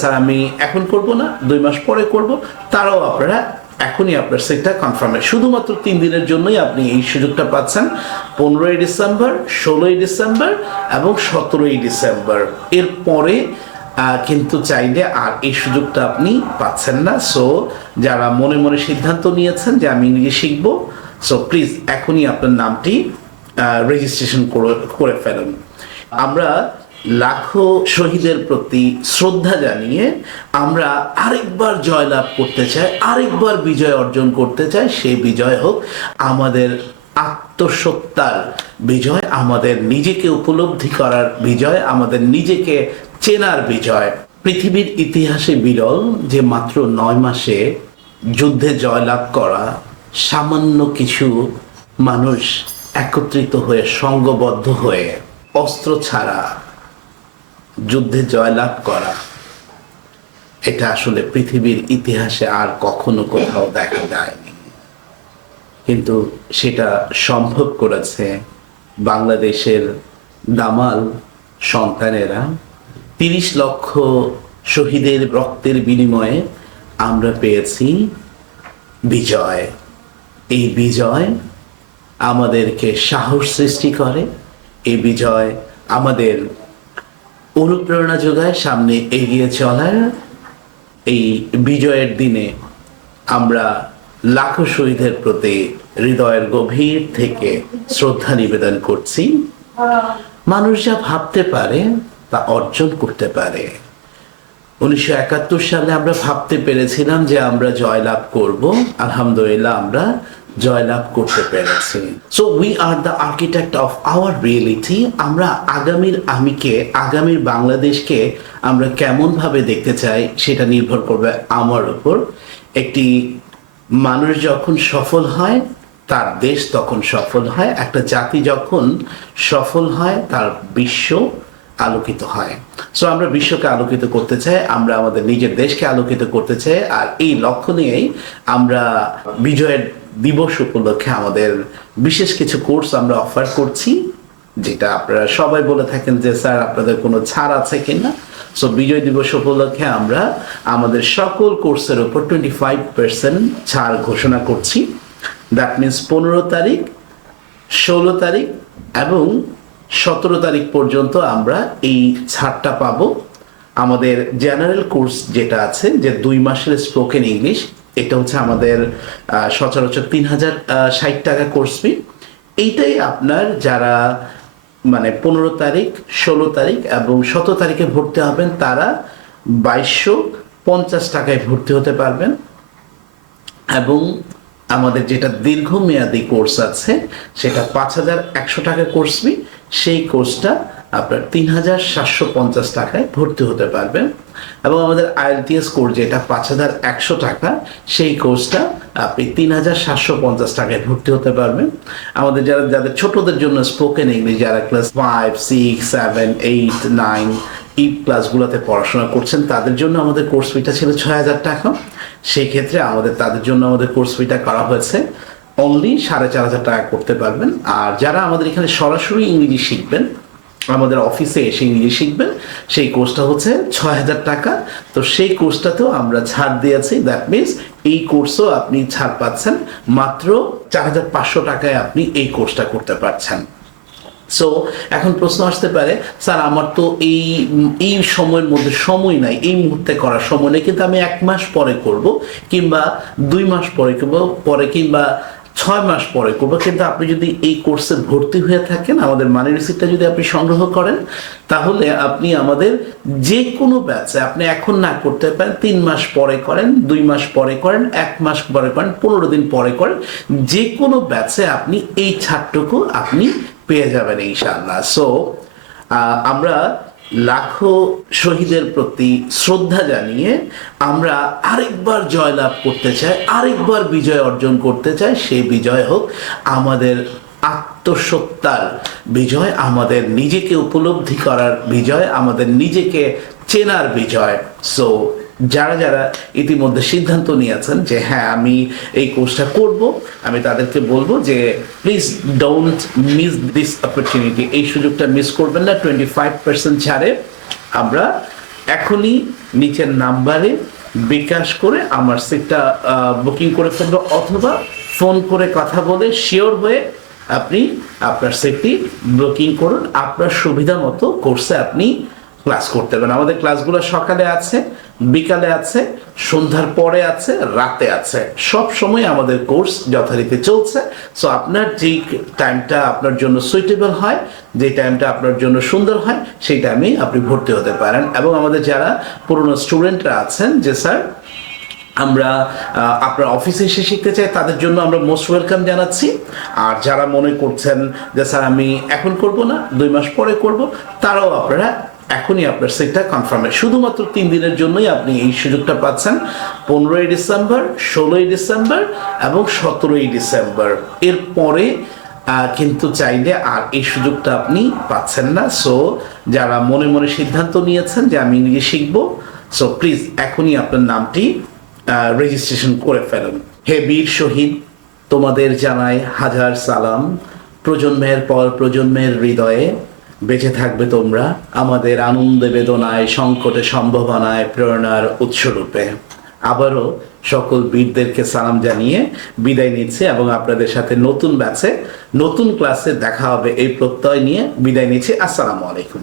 Sir আমি এখন করব না দুই মাস পরে করব। তারাও আপনারা এখনই আপনার সিটটা কনফার্ম হয় শুধুমাত্র তিন দিনের জন্যই আপনি এই সুযোগটা পাচ্ছেন। পনেরোই ডিসেম্বর ষোলোই ডিসেম্বর এবং সতেরোই ডিসেম্বর। এরপরে আহ, কিন্তু চাইলে আর এই সুযোগটা আপনি পাচ্ছেন না। সো যারা মনে মনে সিদ্ধান্ত নিয়েছেন যে আমি ইংরেজি শিখব সো প্লিজ এখনই আপনার নামটি রেজিস্ট্রেশন করে ফেলুন। আমরা লাখো শহীদের প্রতি শ্রদ্ধা জানিয়ে আমরা আরেকবার জয়লাভ করতে চাই, আরেকবার বিজয় অর্জন করতে চাই সেই বিজয় হোক আমাদের আত্মসত্তার বিজয়, আমাদের নিজেকে উপলব্ধি করার বিজয়, আমাদের নিজেকে চেনার বিজয়। পৃথিবীর ইতিহাসে বিরল যে মাত্র নয় মাসে যুদ্ধে জয়লাভ করা সামান্য কিছু মানুষ একত্রিত হয়ে সংঘবদ্ধ হয়ে অস্ত্র ছাড়া যুদ্ধে জয়লাভ করা। এটা আসলে পৃথিবীর ইতিহাসে আর কখনো কোথাও দেখা যায়নি। কিন্তু সেটা সম্ভব করেছে বাংলাদেশের দামাল সন্তানেরা। তিরিশ লক্ষ শহীদের রক্তের বিনিময়ে আমরা পেয়েছি বিজয়। এই বিজয় আমাদেরকে সাহস সৃষ্টি করে। এই বিজয় আমাদের অনুপ্রেরণা যোগায় সামনে এগিয়ে চলার এই বিজয়ের দিনে আমরা লাখো শহীদের প্রতি হৃদয়ের গভীর থেকে শ্রদ্ধা নিবেদন করছি। মানুষ যা ভাবতে পারে তা অর্জন করতে পারে। উনিশশো একাত্তর সালে আমরা ভাবতে পেরেছিলাম যে আমরা জয়লাভ করব। আলহামদুলিল্লাহ আমরা জয়লাভ করতে পেরেছি। So we are the architect of our reality আমরা আগামীর আমিকে, আগামীর বাংলাদেশকে আমরা কেমনভাবে দেখতে চাই, সেটা নির্ভর করবে আমার উপর। একটি মানুষ যখন সফল হয়, তার দেশ তখন সফল হয়। একটা জাতি যখন সফল হয়, তার বিশ্ব আলোকিত হয়। সো আমরা বিশ্বকে আলোকিত করতে চাই, আমরা আমাদের নিজের দেশকে আলোকিত করতে চাই, আর এই লক্ষ্য নিয়েই আমরা বিজয়ের দিবস উপলক্ষে আমাদের বিশেষ কিছু কোর্স আমরা অফার করছি, যেটা আপনারা সবাই বলে থাকেন যে, স্যার, আপনাদের কোনো ছাড় আছে কিনা? সো বিজয় দিবস উপলক্ষে আমরা আমাদের সকল কোর্সের উপর টোয়েন্টি ফাইভ পার্সেন্ট ছাড় ঘোষণা করছি। দ্যাট মিনস পনেরো তারিখ, ষোলো তারিখ এবং সতেরো তারিখ পর্যন্ত আমরা এই ছাড়টা পাবো। আমাদের জেনারেল কোর্স যেটা আছে, যে দুই মাসের স্পোকেন ইংলিশ এটা হচ্ছে আমাদের সচরাচর তিন হাজার ষাট টাকা কোর্স ফি এইটাই আপনার যারা মানে পনেরো তারিখ, ষোলো তারিখ এবং সতেরো তারিখে ভর্তি হবেন, তারা বাইশশো পঞ্চাশ টাকায় ভর্তি হতে পারবেন। এবং আমাদের যেটা দীর্ঘমেয়াদী কোর্স আছে, সেটা পাঁচ হাজার একশো টাকা কোর্স ফি সেই কোর্সটা আপনার তিন হাজার সাতশো পঞ্চাশ টাকায় ভর্তি হতে পারবেন। এবং আমাদের আইএলটিএস কোর্স যেটা পাঁচ হাজার একশো টাকা, সেই কোর্সটা আপনি তিন হাজার সাতশো পঞ্চাশ টাকায় ভর্তি হতে পারবেন। আমাদের যারা, যাদের ছোটদের জন্য স্পোকেন ইংলিশ যারা class five six seven eight nine এই ক্লাসগুলোতে পড়াশোনা করছেন, তাদের জন্য আমাদের কোর্স ফিটা ছিল ছয় হাজার টাকা। সেই ক্ষেত্রে আমাদের, তাদের জন্য আমাদের কোর্স ফিটা করা হয়েছে অনলি সাড়ে চার হাজার টাকা করতে পারবেন। আর যারা আমাদের এখানে সরাসরি ইংরেজি শিখবেন আমাদের অফিসে এসে ইংরেজি শিখবেন। সেই কোর্সটা হচ্ছে ছয় হাজার টাকা। তো সেই কোর্সটাতেও আমরা ছাড় দিয়েছি দ্যাট মিনস এই কোর্সও আপনি ছাড় পাচ্ছেন। মাত্র চার হাজার পাঁচশো টাকায় আপনি এই কোর্সটা করতে পারছেন। সো এখন প্রশ্ন আসতে পারে, স্যার, আমার তো এই এই সময়ের মধ্যে সময় নাই, এই মুহূর্তে করার সময় নেই, কিন্তু আমি এক মাস পরে করব, কিংবা দুই মাস পরে করব, পরে কিংবা ছয় মাস পরে করব। কিন্তু আপনি যদি এই কোর্সে ভর্তি হয়ে থাকেন, আমাদের মানি রিসিপ্টটা যদি আপনি সংগ্রহ করেন, তাহলে আপনি আমাদের যে কোনো ব্যাচে আপনি এখন না করতে পারেন, তিন মাস পরে করেন, দুই মাস পরে করেন, এক মাস পরে করেন, পনেরো দিন পরে করেন যে কোনো ব্যাচে আপনি এই ছাড়টুকু আপনি পেয়ে যাবেন ইনশাআল্লাহ। সো আমরা লাখো শহীদের প্রতি শ্রদ্ধা জানিয়ে আমরা আরেকবার জয়লাভ করতে চাই, আরেকবার বিজয় অর্জন করতে চাই সেই বিজয় হোক আমাদের আত্মসত্তার বিজয়, আমাদের নিজেকে উপলব্ধি করার বিজয়, আমাদের নিজেকে চেনার বিজয়। সো যারা যারা ইতিমধ্যে সিদ্ধান্ত নিয়েছেন যে হ্যাঁ আমি এই কোর্সটা করব, আমি তাদেরকে বলব যে please don't miss this opportunity এই সুযোগটা মিস করবেন না টোয়েন্টি ফাইভ পার্সেন্ট ছাড়ে আমরা এখনই নিচের নাম্বারে বিকাশ করে আমার সিটটা বুকিং করে ফেলব, অথবা ফোন করে কথা বলে শিওর হয়ে আপনি আপনার সিটটি বুকিং করুন। আপনার সুবিধা মতো কোর্সে আপনি ক্লাস করতে পারেন আমাদের ক্লাসগুলো সকালে আছে বিকালে আছে, সন্ধ্যার পরে আছে, রাতে আছে। সব সময় আমাদের কোর্স যথারীতি চলছে। সো আপনার যেই টাইমটা আপনার জন্য সুইটেবল হয় যে টাইমটা আপনার জন্য সুন্দর হয়, সেই টাইমে আপনি ভর্তি হতে পারেন। এবং আমাদের যারা পুরনো স্টুডেন্টরা আছেন, যে স্যার, আমরা আপনার অফিসে এসে শিখতে চাই, তাদের জন্য আমরা মোস্ট ওয়েলকাম জানাচ্ছি। আর যারা মনে করছেন যে, স্যার, আমি এখন করব না, দুই মাস পরে করব, তারাও আপনারা এখনই আপনার সিটটা কনফার্ম হয় শুধুমাত্র তিন দিনের জন্যই আপনি এই সুযোগটা পাচ্ছেন। পনেরোই ডিসেম্বর ষোলোই ডিসেম্বর এবং সতেরোই ডিসেম্বর। এরপরে আহ, কিন্তু চাইলে আর এই সুযোগটা আপনি পাচ্ছেন না। সো যারা মনে মনে সিদ্ধান্ত নিয়েছেন যে আমি নিজে শিখব সো প্লিজ এখনই আপনার নামটি রেজিস্ট্রেশন করে ফেলুন। হে বীর শহীদ তোমাদের জানায় হাজার সালাম। প্রজন্মের পর প্রজন্মের হৃদয়ে বেঁচে থাকবে তোমরা আমাদের আনন্দে বেদনায়, সংকটে সম্ভাবনায়, প্রেরণার উৎসরূপে। আবারও সকল বীরদেরকে সালাম জানিয়ে বিদায় নিচ্ছে এবং আপনাদের সাথে নতুন ব্যাচে নতুন ক্লাসে দেখা হবে এই প্রত্যয় নিয়ে বিদায় নিচ্ছে। আসসালামু আলাইকুম।